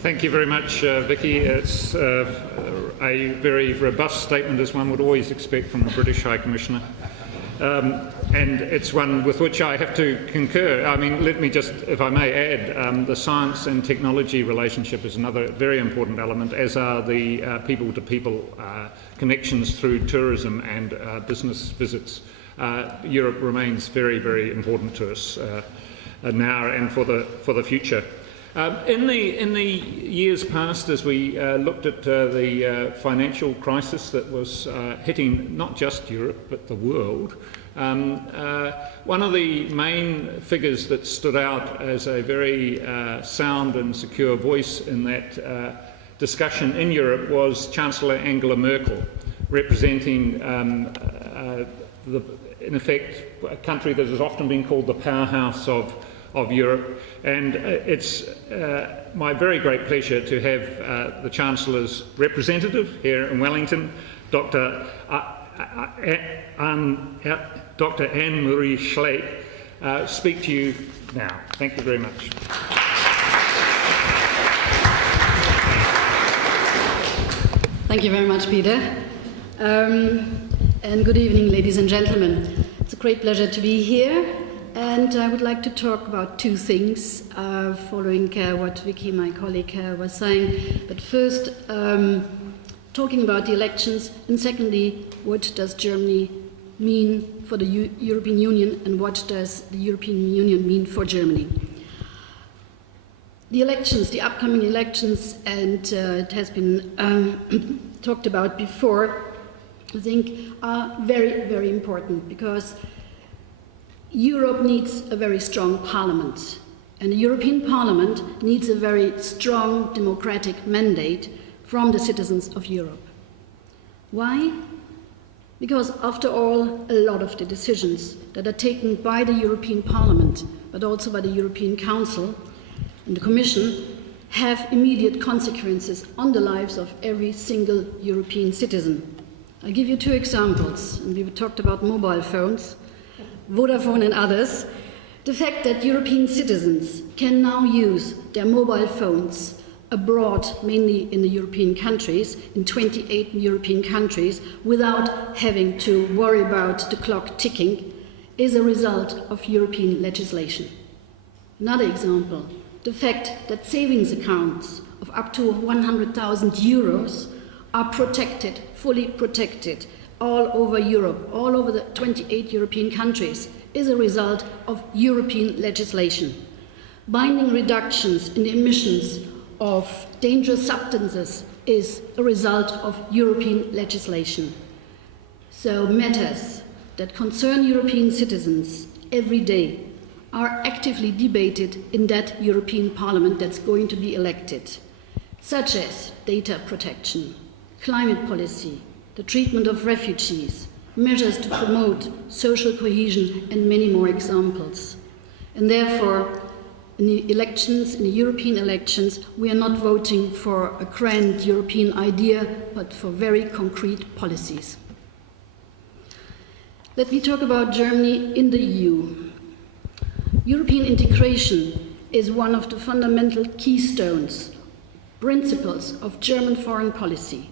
Thank you very much, Vicky. It's a very robust statement, as one would always expect from a British High Commissioner. And it's one with which I have to concur. I mean, let me just, if I may add, the science and technology relationship is another very important element, as are the people-to-people connections through tourism and business visits. Europe remains very, very important to us now and for the future. In the years past, as we looked at the financial crisis that was hitting not just Europe but the world, one of the main figures that stood out as a very sound and secure voice in that discussion in Europe was Chancellor Angela Merkel, representing in effect a country that has often been called the powerhouse of Europe, and it's my very great pleasure to have the Chancellor's representative here in Wellington, Dr. Anne-Marie Schleich, speak to you now. Thank you very much. Thank you very much, Peter. And good evening, ladies and gentlemen. It's a great pleasure to be here. And I would like to talk about two things, following what Vicky, my colleague, was saying. But first, talking about the elections, and secondly, what does Germany mean for the European Union, and what does the European Union mean for Germany? The elections, the upcoming elections, and it has been talked about before, I think are very, very important, because Europe needs a very strong parliament, and the European Parliament needs a very strong democratic mandate from the citizens of Europe. Why? Because after all, a lot of the decisions that are taken by the European Parliament, but also by the European Council and the Commission, have immediate consequences on the lives of every single European citizen. I'll give you two examples, and we talked about mobile phones, Vodafone and others. The fact that European citizens can now use their mobile phones abroad, mainly in the European countries, in 28 European countries, without having to worry about the clock ticking, is a result of European legislation. Another example, the fact that savings accounts of up to 100,000 euros are protected, fully protected, all over Europe, all over the 28 European countries, is a result of European legislation. Binding reductions in the emissions of dangerous substances is a result of European legislation. So matters that concern European citizens every day are actively debated in that European Parliament that's going to be elected, such as data protection, climate policy, the treatment of refugees, measures to promote social cohesion, and many more examples. And therefore, in the elections, in the European elections, we are not voting for a grand European idea, but for very concrete policies. Let me talk about Germany in the EU. European integration is one of the fundamental keystones, principles of German foreign policy.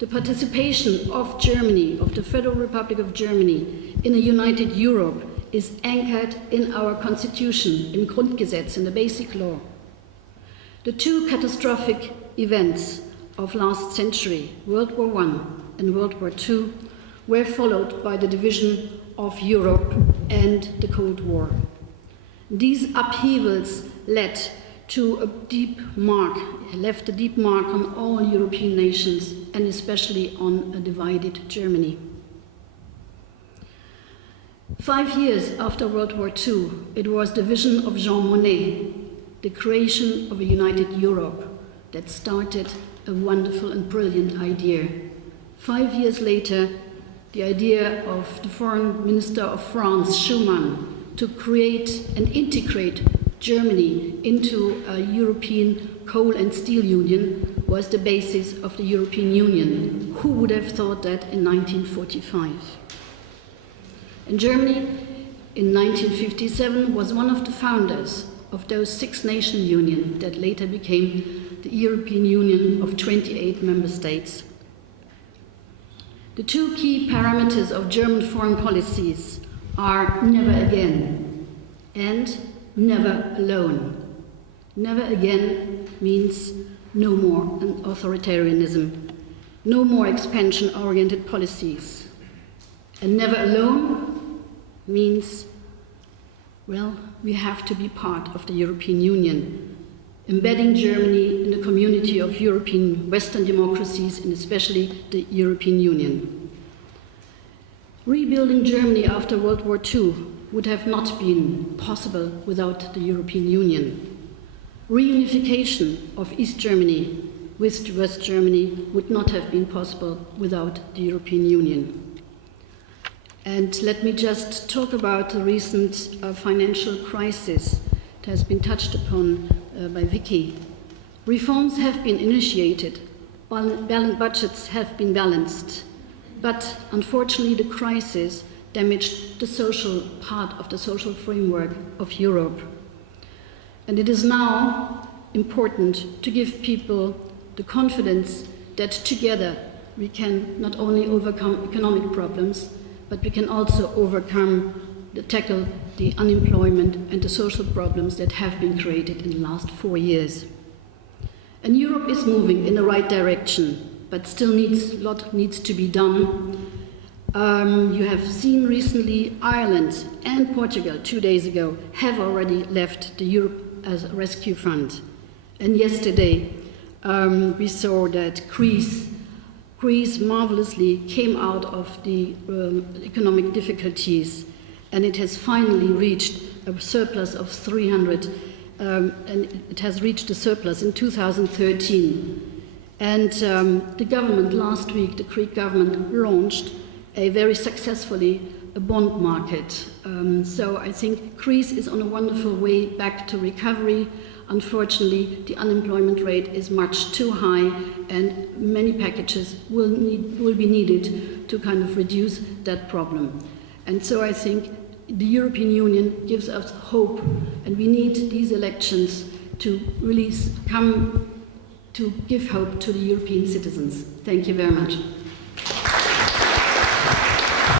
The participation of Germany, of the Federal Republic of Germany, in a united Europe is anchored in our constitution, in Grundgesetz, in the basic law. The two catastrophic events of last century, World War I and World War II, were followed by the division of Europe and the Cold War. These upheavals led to a deep mark, left a deep mark on all European nations, and especially on a divided Germany. 5 years after World War II, it was the vision of Jean Monnet, the creation of a united Europe, that started a wonderful and brilliant idea. 5 years later, the idea of the Foreign Minister of France, Schuman, to create and integrate Germany into a European coal and steel union was the basis of the European Union. Who would have thought that in 1945? And Germany, in 1957, was one of the founders of those Six-Nation Union that later became the European Union of 28 member states. The two key parameters of German foreign policies are never again and never alone. Never again means no more authoritarianism, no more expansion-oriented policies. And never alone means, well, we have to be part of the European Union, embedding Germany in the community of European Western democracies and especially the European Union. Rebuilding Germany after World War II would have not been possible without the European Union. Reunification of East Germany with West Germany would not have been possible without the European Union. And let me just talk about the recent financial crisis that has been touched upon by Vicky. Reforms have been initiated, budgets have been balanced, but unfortunately the crisis damaged the social part of the social framework of Europe. And it is now important to give people the confidence that together we can not only overcome economic problems, but we can also tackle the unemployment and the social problems that have been created in the last 4 years. And Europe is moving in the right direction, but still a lot needs to be done. You have seen recently Ireland and Portugal 2 days ago have already left the Europe as a rescue fund. And yesterday we saw that Greece marvelously came out of the economic difficulties, and it has finally reached a surplus of 300, and it has reached a surplus in 2013. And the government last week, the Greek government, launched very successfully a bond market. So I think Greece is on a wonderful way back to recovery. Unfortunately, the unemployment rate is much too high, and many packages will be needed to kind of reduce that problem. And so I think the European Union gives us hope, and we need these elections to really come to give hope to the European citizens. Thank you very much.